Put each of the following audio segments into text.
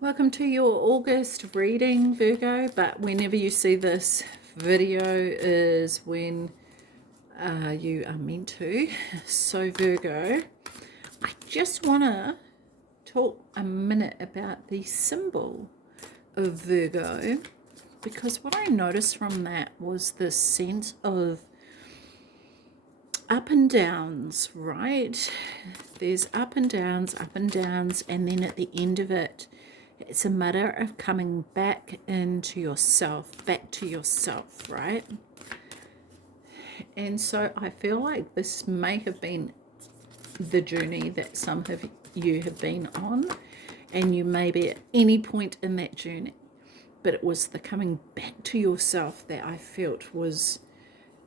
Welcome to your August reading, Virgo, but whenever you see this video is when you are meant to. So Virgo, I just want to talk a minute about the symbol of Virgo, because what I noticed from that was this sense of up and downs, right? There's up and downs, and then at the end of it, it's a matter of coming back into yourself, back to yourself, right? And so I feel like this may have been the journey that some of you have been on, and you may be at any point in that journey, but it was the coming back to yourself that I felt was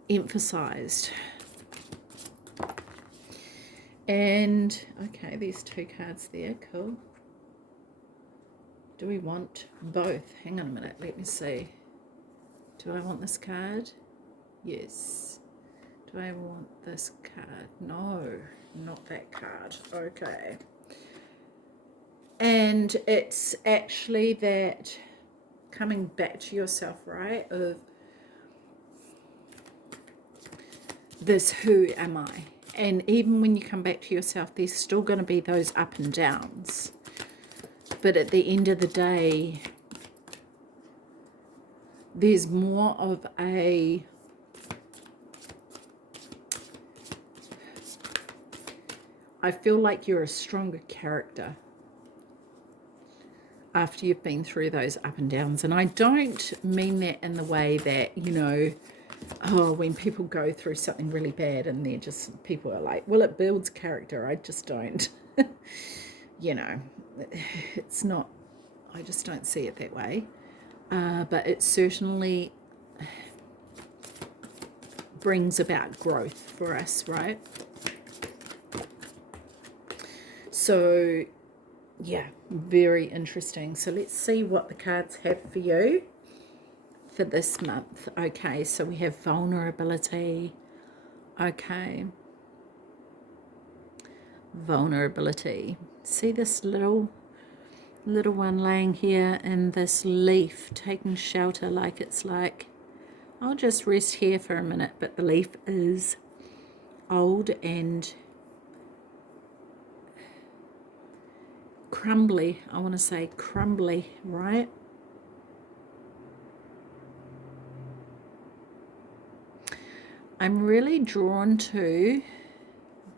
emphasized. And okay, there's two cards there, cool. Do we want both? Hang on a minute, let me see. Do I want this card? Yes. Do I want this card? No, not that card. Okay. And it's actually that coming back to yourself, right? Of this, who am I? And even when you come back to yourself, there's still going to be those up and downs. But at the end of the day, there's more of a I feel like you're a stronger character after you've been through those up and downs. And I don't mean that in the way that, you know, oh, when people go through something really bad and they're just, people are like, well, it builds character. I just don't, you know, it's not, I just don't see it that way. But it certainly brings about growth for us, right? So, yeah, very interesting. So let's see what the cards have for you for this month. Okay, so we have vulnerability. Okay. Vulnerability. See this little one laying here in this leaf, taking shelter, like it's like, I'll just rest here for a minute, but the leaf is old and crumbly. I want to say crumbly, right? I'm really drawn to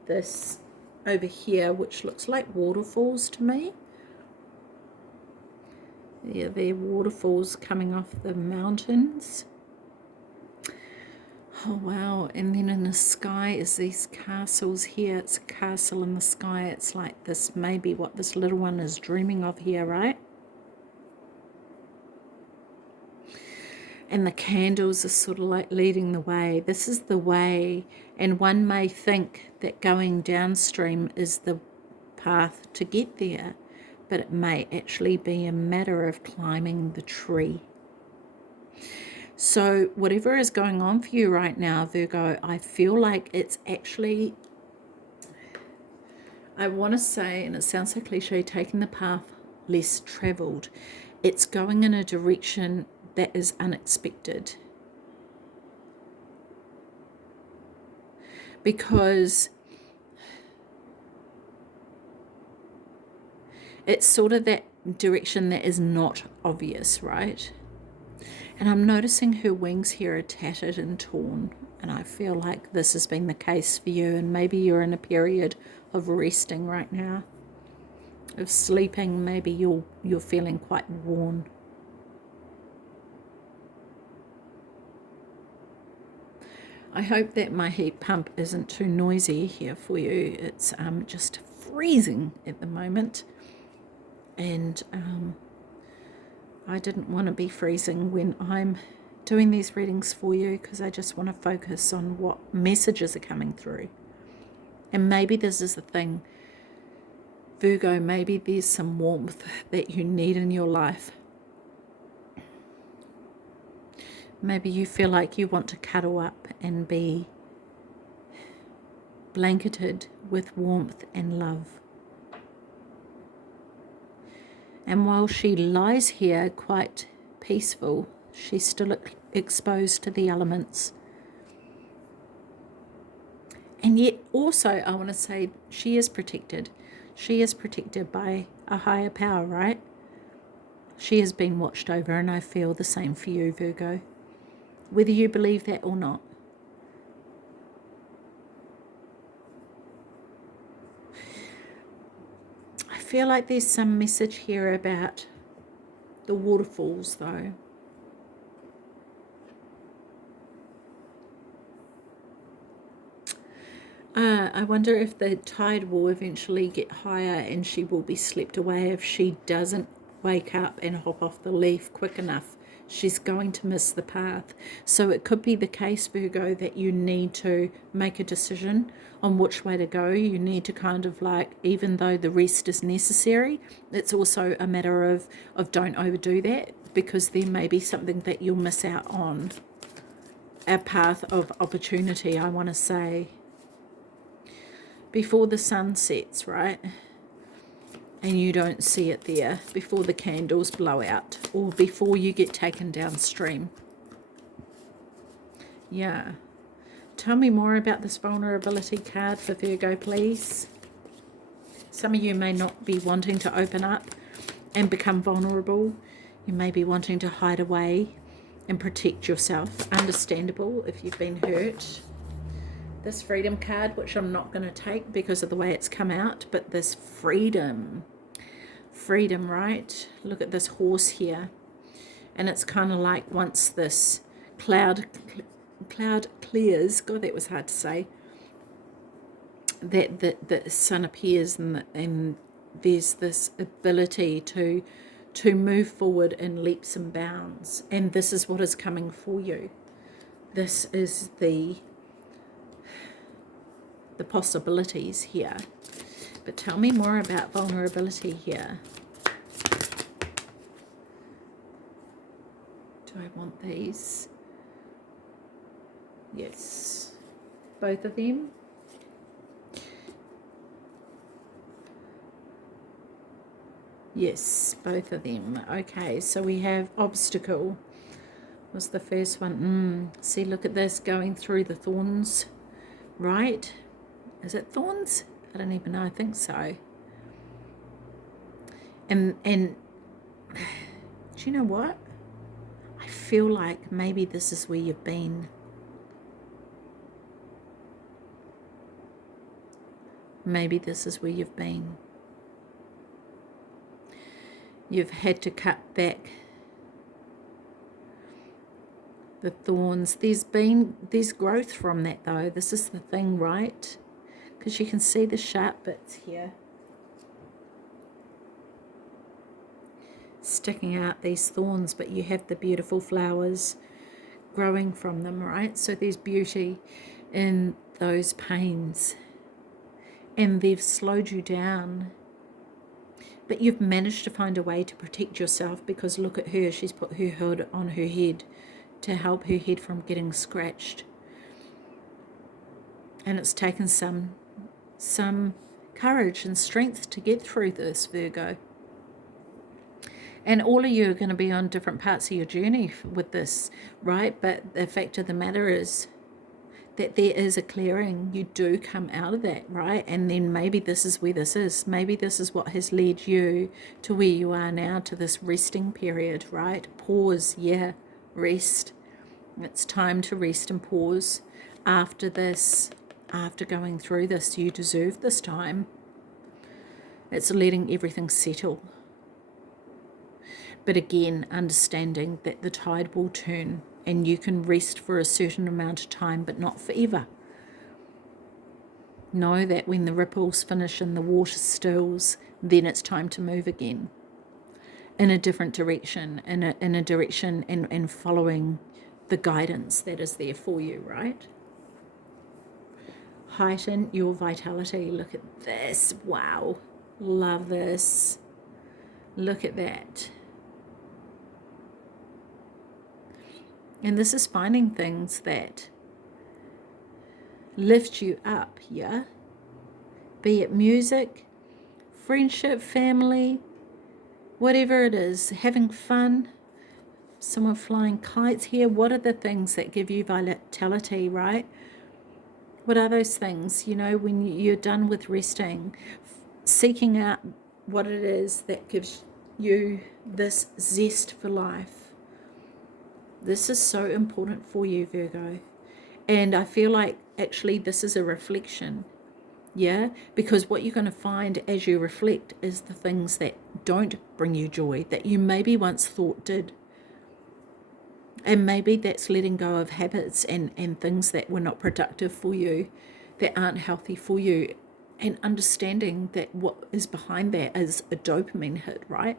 this over here, which looks like waterfalls to me. Yeah, they're waterfalls coming off the mountains. Oh wow, and then in the sky is these castles here. It's a castle in the sky. It's like this, maybe what this little one is dreaming of here, right? And the candles are sort of like leading the way. This is the way, and one may think that going downstream is the path to get there, but it may actually be a matter of climbing the tree. So whatever is going on for you right now, Virgo, I feel like it's actually, I want to say, and it sounds so cliche, taking the path less traveled. It's going in a direction that is unexpected. Because it's sort of that direction that is not obvious, right? And I'm noticing her wings here are tattered and torn. And I feel like this has been the case for you. And maybe you're in a period of resting right now, of sleeping. Maybe you're feeling quite worn. I hope that my heat pump isn't too noisy here for you. It's just freezing at the moment. And I didn't want to be freezing when I'm doing these readings for you, because I just want to focus on what messages are coming through. And maybe this is the thing, Virgo, maybe there's some warmth that you need in your life. Maybe you feel like you want to cuddle up and be blanketed with warmth and love. And while she lies here quite peaceful, she's still exposed to the elements. And yet also, I want to say, she is protected. She is protected by a higher power, right? She has been watched over, and I feel the same for you, Virgo. Whether you believe that or not. I feel like there's some message here about the waterfalls, though. I wonder if the tide will eventually get higher and she will be swept away if she doesn't wake up and hop off the leaf quick enough. She's going to miss the path. So it could be the case, Virgo, that you need to make a decision on which way to go. You need to kind of like, even though the rest is necessary, it's also a matter of don't overdo that, because there may be something that you'll miss out on. A path of opportunity, I want to say. Before the sun sets, right? And you don't see it there, before the candles blow out, or before you get taken downstream. Yeah. Tell me more about this vulnerability card for Virgo, please. Some of you may not be wanting to open up and become vulnerable. You may be wanting to hide away and protect yourself. Understandable if you've been hurt. This freedom card, which I'm not going to take because of the way it's come out, but this freedom, right? Look at this horse here, and it's kind of like once this cloud clears, God, that was hard to say, that the sun appears, and there's this ability to move forward in leaps and bounds, and this is what is coming for you. This is the possibilities here. But tell me more about vulnerability here. Do I want these? Yes. Both of them. Yes, both of them. Okay, so we have obstacle was the first one. See, look at this, going through the thorns, right? Is it thorns? I don't even know. I think so. And do you know what? I feel like maybe this is where you've been. Maybe this is where you've been. You've had to cut back the thorns. There's growth from that, though. This is the thing, right? Because you can see the sharp bits here sticking out, these thorns, but you have the beautiful flowers growing from them, right? So there's beauty in those pains, and they've slowed you down, but you've managed to find a way to protect yourself, because look at her, she's put her hood on her head to help her head from getting scratched. And it's taken some courage and strength to get through this, Virgo. And all of you are going to be on different parts of your journey with this, right? But the fact of the matter is that there is a clearing. You do come out of that, right? And then maybe this is where this is. Maybe this is what has led you to where you are now, to this resting period, right? Pause, yeah, rest. It's time to rest and pause after this. After going through this, you deserve this time. It's letting everything settle. But again, understanding that the tide will turn and you can rest for a certain amount of time, but not forever. Know that when the ripples finish and the water stills, then it's time to move again in a different direction, in a direction and following the guidance that is there for you, right? Heighten your vitality. Look at this. Wow. Love this. Look at that. And this is finding things that lift you up, yeah? Be it music, friendship, family, whatever it is, having fun, someone flying kites here. What are the things that give you vitality, right? What are those things, you know, when you're done with resting, seeking out what it is that gives you this zest for life. This is so important for you, Virgo. And I feel like actually this is a reflection, yeah? Because what you're going to find as you reflect is the things that don't bring you joy, that you maybe once thought did. And maybe that's letting go of habits and things that were not productive for you, that aren't healthy for you, and understanding that what is behind that is a dopamine hit, right?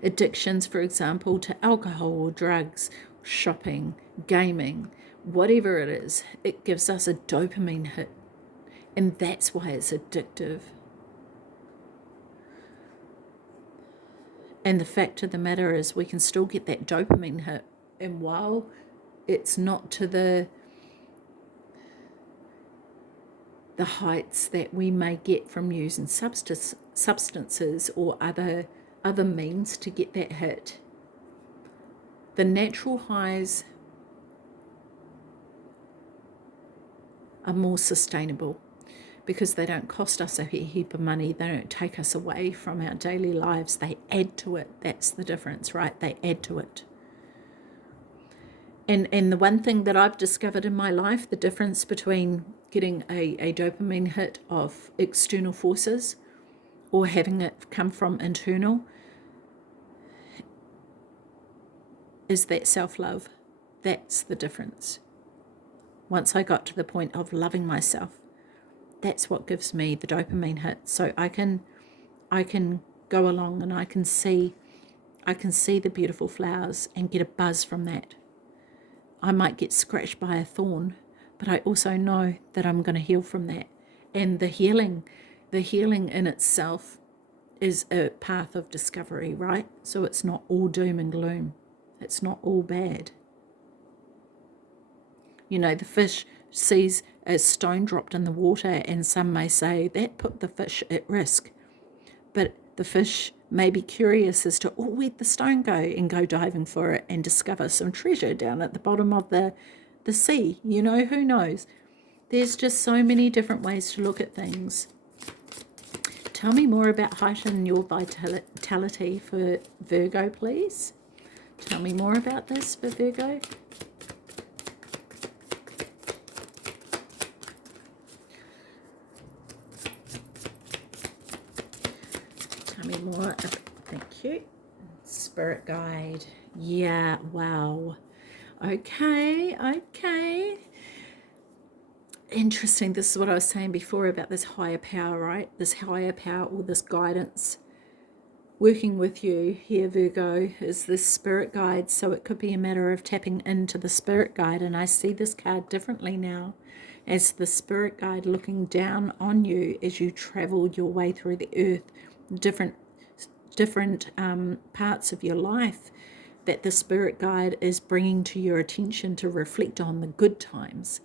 Addictions, for example, to alcohol or drugs, shopping, gaming, whatever it is, it gives us a dopamine hit. And that's why it's addictive. And the fact of the matter is we can still get that dopamine hit. And while it's not to the heights that we may get from using substances or other means to get that hit, the natural highs are more sustainable because they don't cost us a heap of money. They don't take us away from our daily lives. They add to it. That's the difference, right? They add to it. And the one thing that I've discovered in my life, the difference between getting a dopamine hit of external forces or having it come from internal, is that self-love. That's the difference. Once I got to the point of loving myself, that's what gives me the dopamine hit. So I can go along and I can see the beautiful flowers and get a buzz from that. I might get scratched by a thorn, but I also know that I'm going to heal from that. And the healing in itself is a path of discovery, right? So it's not all doom and gloom. It's not all bad. You know, the fish sees a stone dropped in the water, and some may say that put the fish at risk. But the fish may be curious as to, where'd the stone go, and go diving for it and discover some treasure down at the bottom of the sea. You know, who knows? There's just so many different ways to look at things. Tell me more about heighten your vitality for Virgo, please. Tell me more about this for Virgo. Tell me more. Thank you. Spirit guide. Yeah, wow. Okay. Interesting. This is what I was saying before about this higher power, right? This higher power or this guidance working with you here, Virgo, is this spirit guide. So it could be a matter of tapping into the spirit guide. And I see this card differently now as the spirit guide looking down on you as you travel your way through the earth, different parts of your life that the spirit guide is bringing to your attention to reflect on the good times,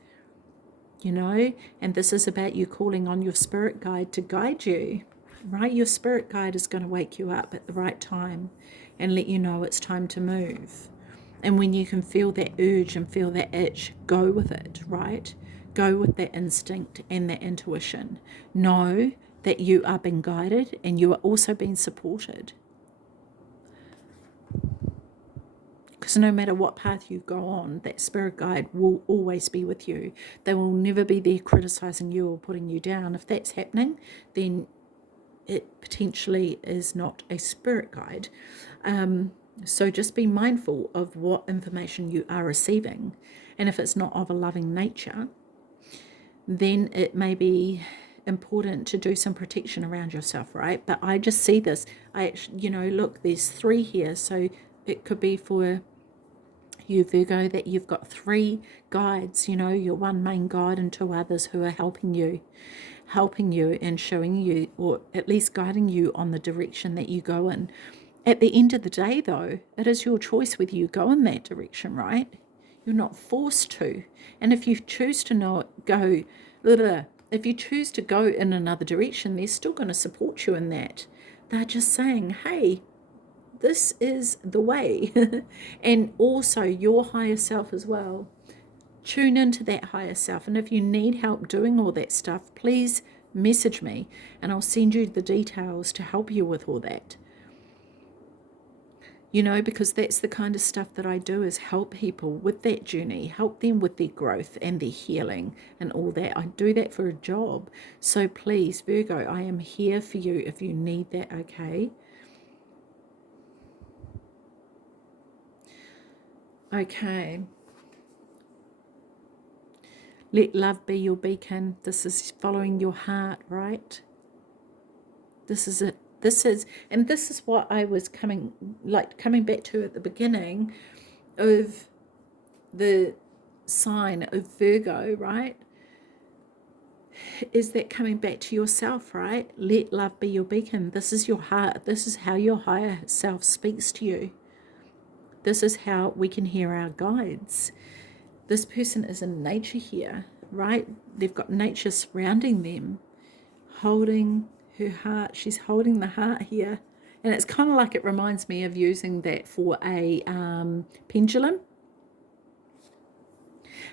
you know. And this is about you calling on your spirit guide to guide you, right? Your spirit guide is going to wake you up at the right time and let you know it's time to move. And when you can feel that urge and feel that itch, go with it, right? Go with that instinct and that intuition. Know that you are being guided and you are also being supported. Because no matter what path you go on, that spirit guide will always be with you. They will never be there criticizing you or putting you down. If that's happening, then it potentially is not a spirit guide. So just be mindful of what information you are receiving. And if it's not of a loving nature, then it may be important to do some protection around yourself, right? But I just see this. Look, there's 3 here. So it could be for you, Virgo, that you've got 3 guides, your one main guide and 2 others who are helping you and showing you, or at least guiding you on the direction that you go in. At the end of the day, though, it is your choice whether you go in that direction, right? You're not forced to. And if you choose to if you choose to go in another direction, they're still going to support you in that. they're just saying, hey, this is the way. And also your higher self as well. Tune into that higher self. And if you need help doing all that stuff, please message me and I'll send you the details to help you with all that. You know, because that's the kind of stuff that I do, is help people with that journey, help them with their growth and their healing and all that. I do that for a job. So please, Virgo, I am here for you if you need that, okay? Okay. Let love be your beacon. This is following your heart, right? This is it. And this is what I was coming back to at the beginning of the sign of Virgo, right? Is that coming back to yourself, right? Let love be your beacon. This is your heart. This is how your higher self speaks to you. This is how we can hear our guides. This person is in nature here, right? They've got nature surrounding them, holding her heart. She's holding the heart here. And it's kind of like, it reminds me of using that for a pendulum.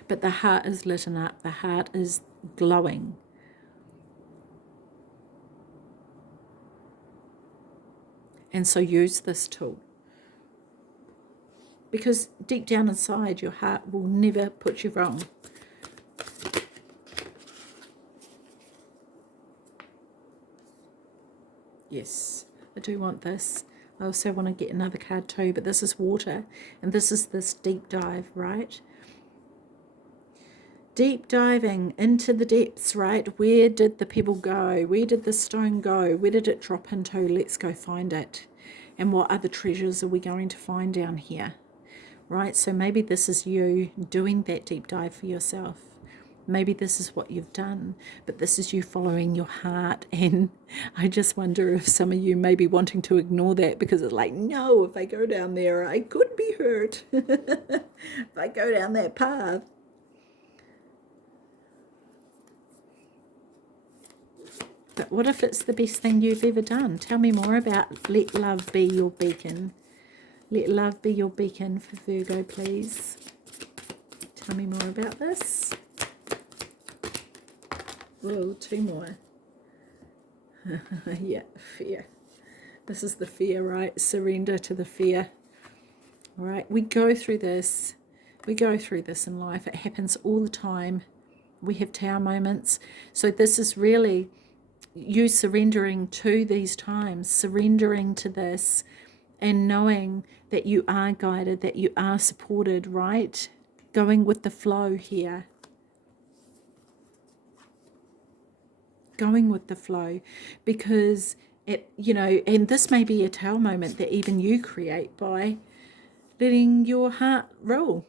But the heart is lit up. The heart is glowing. And so use this tool. Because deep down inside, your heart will never put you wrong. Yes, I do want this. I also want to get another card too, but this is water. And this is this deep dive, right? Deep diving into the depths, right? Where did the pebble go? Where did the stone go? Where did it drop into? Let's go find it. And what other treasures are we going to find down here? Right? So maybe this is you doing that deep dive for yourself. Maybe this is what you've done, but this is you following your heart. And I just wonder if some of you may be wanting to ignore that, because it's like, no, if I go down there, I could be hurt. If I go down that path. But what if it's the best thing you've ever done? Tell me more about let love be your beacon. Let love be your beacon for Virgo, please. Tell me more about this. Oh, two more. Yeah, fear. This is the fear, right? Surrender to the fear. All right, we go through this. We go through this in life. It happens all the time. We have tower moments. So this is really you surrendering to these times, surrendering to this, and knowing that you are guided, that you are supported, right? Going with the flow here. Going with the flow, because it, you know, and this may be a tower moment that even you create by letting your heart roll,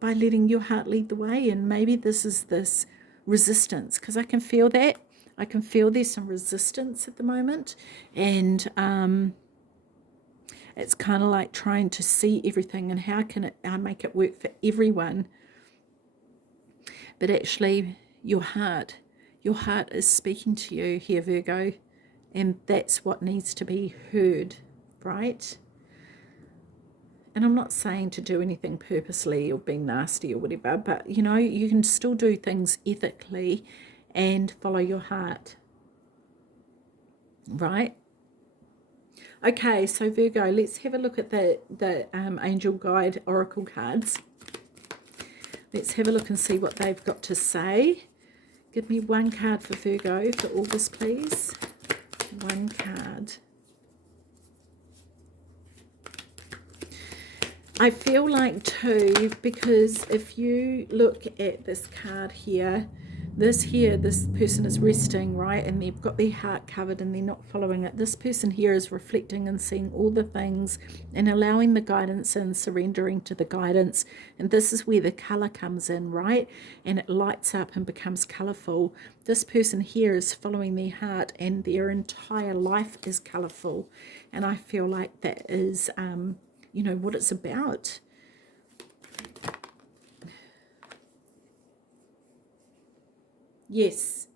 by letting your heart lead the way. And maybe this is this resistance, because I can feel that. I can feel there's some resistance at the moment, and it's kind of like trying to see everything and how can I make it work for everyone. But actually, your heart is speaking to you here, Virgo, and that's what needs to be heard, right? And I'm not saying to do anything purposely or be nasty or whatever, but, you know, you can still do things ethically and follow your heart, right? Okay, so Virgo, let's have a look at the Angel Guide Oracle cards. Let's have a look and see what they've got to say. Give me one card for Virgo for August, please. One card. I feel like too, because if you look at this card here, this person is resting, right? And they've got their heart covered and they're not following it. This person here is reflecting and seeing all the things and allowing the guidance and surrendering to the guidance. And this is where the color comes in, right? And it lights up and becomes colorful. This person here is following their heart and their entire life is colorful. And I feel like that is, you know, what it's about. Yes.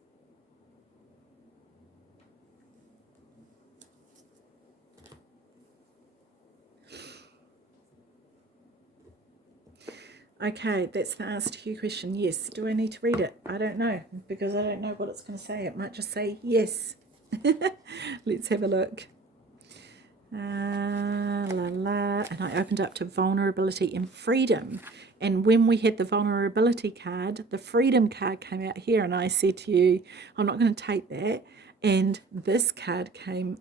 Okay, that's the answer to your question. Yes. Do I need to read it? I don't know, because I don't know what it's going to say. It might just say yes. Let's have a look. La la. And I opened up to vulnerability and freedom. And when we had the vulnerability card, the freedom card came out here, and I said to you, I'm not going to take that. And this card came,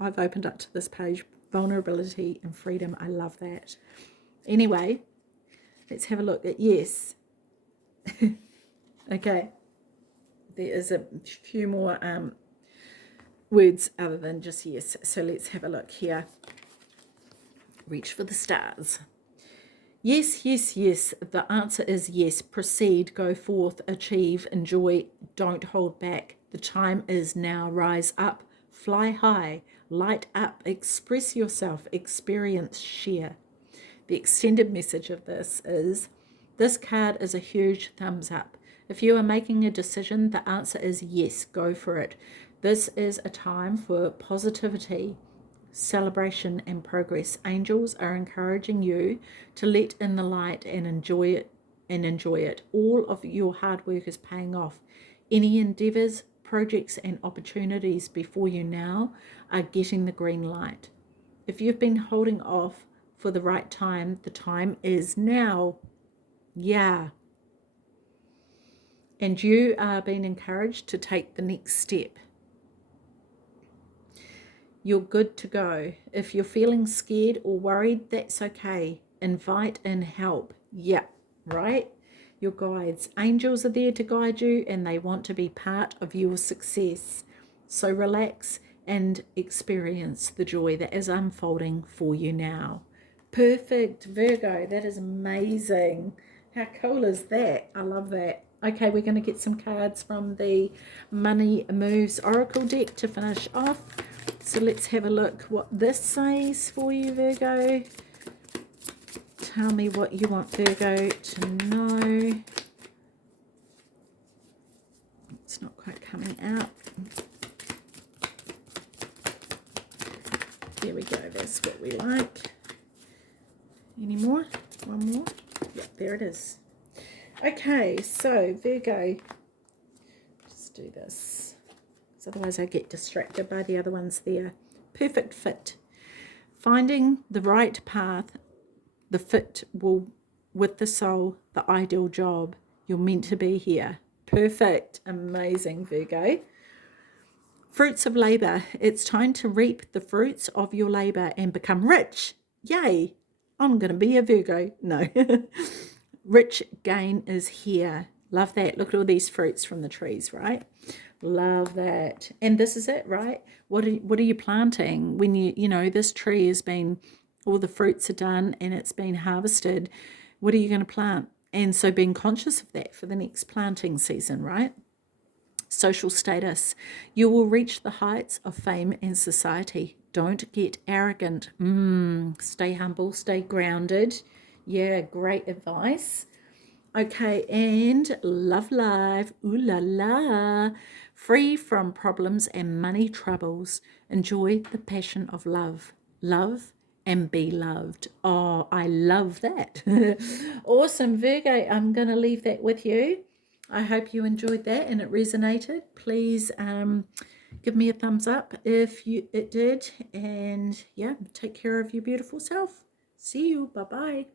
I've opened up to this page, vulnerability and freedom. I love that. Anyway, let's have a look at yes. Okay. There is a few more words other than just yes. So let's have a look here. Reach for the stars. Yes, yes, yes. The answer is yes. Proceed, go forth, achieve, enjoy, don't hold back. The time is now. Rise up, fly high, light up, express yourself, experience, share. The extended message of this card is a huge thumbs up. If you are making a decision, the answer is yes, go for it. This is a time for positivity, celebration, and progress. Angels are encouraging you to let in the light and enjoy it. All of your hard work is paying off. Any endeavors, projects, and opportunities before you now are getting the green light. If you've been holding off for the right time, the time is now. Yeah. And you are being encouraged to take the next step. You're good to go. If you're feeling scared or worried, that's okay. Invite in help. Yeah, right? Your guides. Angels are there to guide you, and they want to be part of your success. So relax and experience the joy that is unfolding for you now. Perfect, Virgo. That is amazing. How cool is that? I love that. Okay, we're going to get some cards from the Money Moves Oracle deck to finish off. So let's have a look what this says for you, Virgo. Tell me what you want Virgo to know. It's not quite coming out. There we go. That's what we like. Any more? One more? Yep, there it is. Okay, so Virgo, just do this. Otherwise I get distracted by the other ones there. Perfect fit. Finding the right path, the fit will with the soul, the ideal job. You're meant to be here. Perfect. Amazing, Virgo. Fruits of labor. It's time to reap the fruits of your labor and become rich. Yay. I'm going to be a Virgo. No. Rich gain is here. Love that. Look at all these fruits from the trees, right? Love that. And this is it, right? What are you planting when you know this tree has been, all the fruits are done and it's been harvested? What are you going to plant? And so being conscious of that for the next planting season, right? Social status. You will reach the heights of fame and society. Don't get arrogant. Stay humble, stay grounded. Yeah, great advice. Okay, and love life. Ooh la la. Free from problems and money troubles. Enjoy the passion of love. Love and be loved. Oh, I love that. Awesome, Virgo. I'm going to leave that with you. I hope you enjoyed that and it resonated. Please give me a thumbs up if it did. And yeah, take care of your beautiful self. See you. Bye-bye.